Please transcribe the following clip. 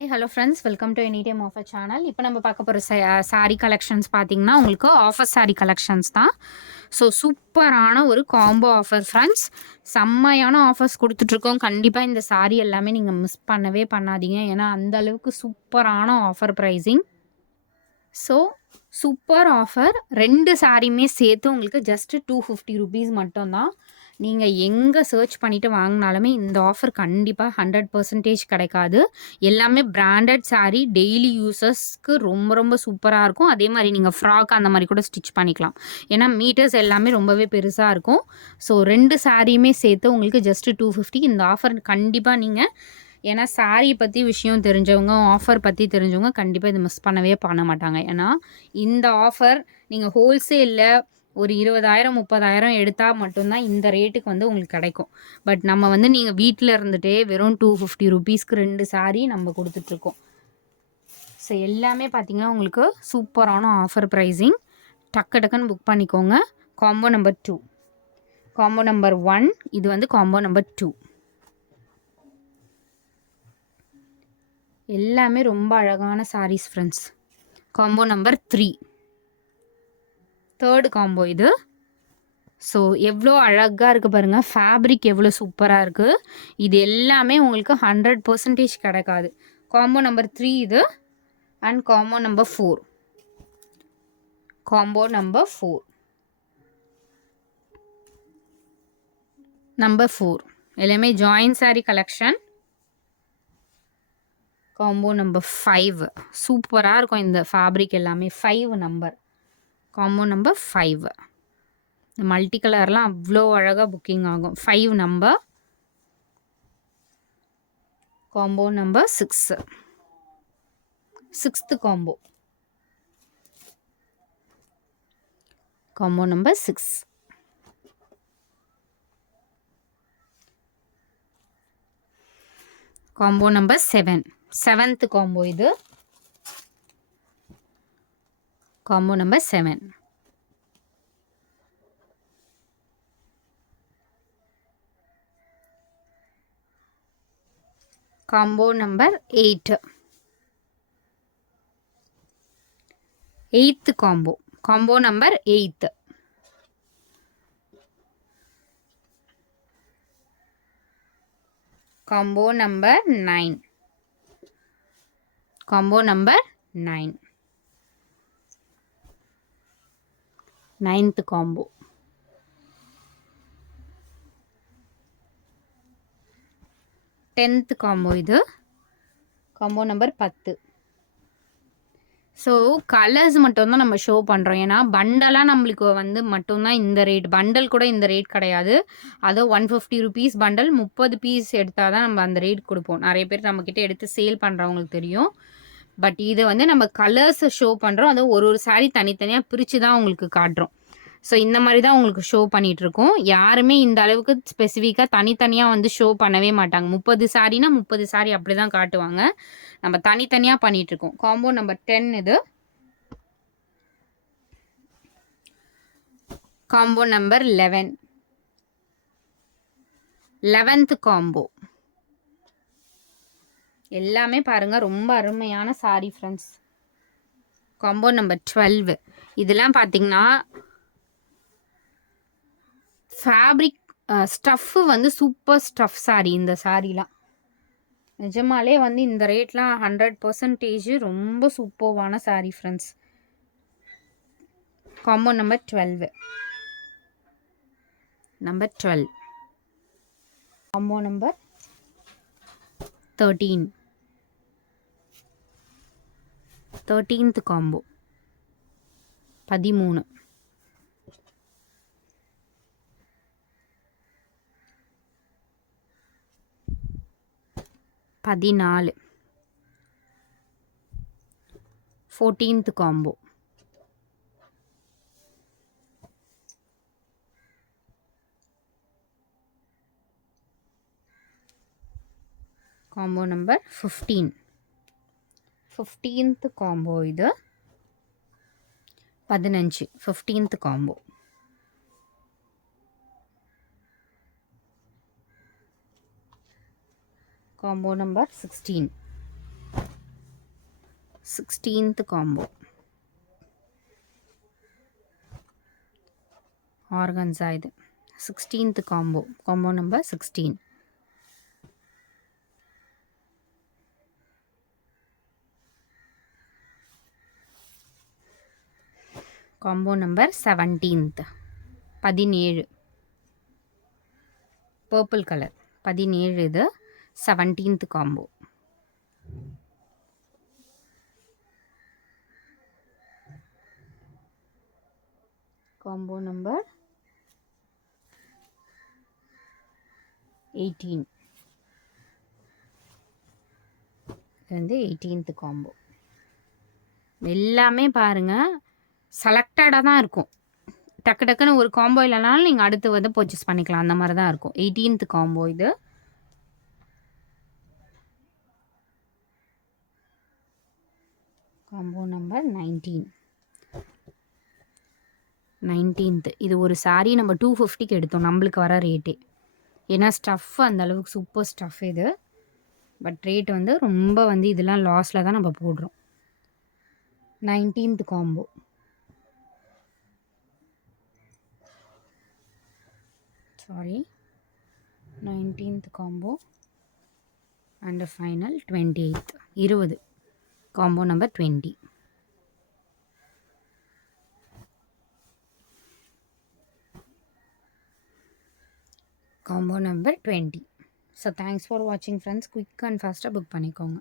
Hello friends, welcome to any time offer channel. இப்போ நம்ம பார்க்க போகிற சாரீ கலெக்ஷன்ஸ் பார்த்தீங்கன்னா உங்களுக்கு ஆஃபர் சாரீ கலெக்ஷன்ஸ் தான். ஸோ சூப்பரான ஒரு காம்போ ஆஃபர் ஃப்ரெண்ட்ஸ், செம்மையான ஆஃபர்ஸ் கொடுத்துட்ருக்கோம். கண்டிப்பாக இந்த சாரீ எல்லாமே நீங்கள் மிஸ் பண்ணவே பண்ணாதீங்க, ஏன்னா அந்த அளவுக்கு சூப்பரான offer pricing. So super offer, 2 சாரியுமே சேர்த்து உங்களுக்கு ஜஸ்ட் 250 ருபீஸ் மட்டும்தான். நீங்கள் எங்கே சர்ச் பண்ணிவிட்டு வாங்கினாலுமே இந்த ஆஃபர் கண்டிப்பாக 100% கிடைக்காது. எல்லாமே பிராண்டட் சாரீ, டெய்லி யூசஸ்க்கு ரொம்ப ரொம்ப சூப்பராக இருக்கும். அதே மாதிரி நீங்கள் ஃப்ராக் அந்த மாதிரி கூட ஸ்டிச் பண்ணிக்கலாம், ஏன்னா மீட்டர்ஸ் எல்லாமே ரொம்பவே பெருசாக இருக்கும். ஸோ 2 சாரியுமே சேர்த்து உங்களுக்கு ஜஸ்ட் 250. இந்த ஆஃபர் கண்டிப்பாக நீங்கள், ஏன்னா சாரீ பற்றி விஷயம் தெரிஞ்சவங்க, ஆஃபர் பற்றி தெரிஞ்சவங்க கண்டிப்பாக இது மிஸ் பண்ணவே பண்ண மாட்டாங்க. ஏன்னா இந்த ஆஃபர் நீங்கள் ஹோல்சேலில் ஒரு 20,000 30,000 எடுத்தால் மட்டும்தான் இந்த ரேட்டுக்கு வந்து உங்களுக்கு கிடைக்கும். பட் நம்ம வந்து நீங்கள் வீட்டில் இருந்துகிட்டே வெறும் 250 ருபீஸ்க்கு 2 சாரீ நம்ம கொடுத்துட்ருக்கோம். ஸோ எல்லாமே பார்த்திங்கன்னா உங்களுக்கு சூப்பரான ஆஃபர் ப்ரைஸிங். டக்குன்னு புக் பண்ணிக்கோங்க. காம்போ நம்பர் 2, காம்போ நம்பர் 1, இது வந்து காம்போ நம்பர் 2. எல்லாமே ரொம்ப அழகான saris friends. Combo number 3, third combo இது. ஸோ எவ்வளோ அழகாக இருக்குது பாருங்கள், ஃபேப்ரிக் எவ்வளோ சூப்பராக இருக்குது. இது எல்லாமே உங்களுக்கு 100% கிடைக்காது. காம்போ நம்பர் 3 இது. And combo number 4, combo number 4, number 4 எல்லாமே join sari collection. Combo number 5 சூப்பராக இருக்கும் இந்த ஃபேப்ரிக் எல்லாமே. 5 நம்பர், காம்போ நம்பர் 5. இந்த மல்டி கலர்லாம் அவ்வளோ அழகாக புக்கிங் ஆகும். 5 number, combo number 6, 6th combo, combo number 6. Combo number 7, 7th combo இது. Combo number 7. Combo number 8, 8th combo, combo number 8. Combo number 9, combo number 9, 9th combo. 10th combo இது. Combo number 10. So colours மட்டும்தான் நம்ம show பண்ணுறோம், ஏன்னா பண்டலாக நம்மளுக்கு வந்து மட்டும்தான் இந்த ரேட். பண்டல் கூட இந்த ரேட் கிடையாது. அதோ 150 ருபீஸ் பண்டல் 30 பீஸ் எடுத்தால் தான் நம்ம அந்த ரேட் கொடுப்போம். நிறைய பேர் நம்மக்கிட்ட எடுத்து சேல் பண்ணுறவங்களுக்கு தெரியும். பட் இது வந்து நம்ம கலர்ஸை ஷோ பண்ணுறோம், அதுவும் ஒரு ஒரு சாரீ தனித்தனியாக பிரித்து தான் உங்களுக்கு காட்டுறோம். ஸோ இந்த மாதிரி தான் உங்களுக்கு ஷோ பண்ணிகிட்ருக்கோம். யாருமே இந்த அளவுக்கு ஸ்பெசிஃபிக்காக தனித்தனியாக வந்து ஷோ பண்ணவே மாட்டாங்க. 30 சாரீனா 30 சாரீ அப்படி தான் காட்டுவாங்க. நம்ம தனித்தனியாக பண்ணிகிட்ருக்கோம். காம்போ நம்பர் 10 இது. Combo number 11, 11th combo. எல்லாமே பாருங்கள் ரொம்ப அருமையான சாரீ ஃப்ரெண்ட்ஸ். Combo number 12. இதெல்லாம் பார்த்திங்கன்னா ஃபேப்ரிக் ஸ்டஃப்பு வந்து சூப்பர் ஸ்டஃப் சாரீ. இந்த சாரீலாம் நிஜமாலே வந்து இந்த ரேட்லாம் 100% ரொம்ப சூப்பர்வான sari friends. Combo number 12, number 12. Combo number 13, 13th combo, 13, 14, 14th combo, combo number 15, 15th combo இது. 15, 15th combo. Combo number 16, 16th combo. Organza இது 16th combo. Combo number 16. Combo number 17th 17. Purple colour 17 இது 17th காம்போ. Combo number 18. இது வந்து 18th combo. எல்லாமே பாருங்கள் செலக்டடாக தான் இருக்கும். டக்கு டக்குன்னு ஒரு காம்போ இல்லைனாலும் நீங்கள் அடுத்து வந்து பர்ச்சேஸ் பண்ணிக்கலாம். அந்த மாதிரி தான் இருக்கும். 18th காம்போ இது. Combo number 19. 19th இது ஒரு சாரீ நம்ம 250க்கு எடுத்தோம் நம்மளுக்கு வர ரேட்டே. ஏன்னா ஸ்டஃப் அந்த அளவுக்கு சூப்பர் ஸ்டஃப் இது. பட் ரேட் வந்து ரொம்ப வந்து இதெல்லாம் லாஸில் தான் நம்ம போடுறோம். 19th combo. Sorry 19th combo and final 28th 20. Combo number 20. Combo number 20. So thanks for வாட்சிங் ஃப்ரெண்ட்ஸ். குயிக் அண்ட் ஃபாஸ்ட்டாக புக் பண்ணிக்கோங்க.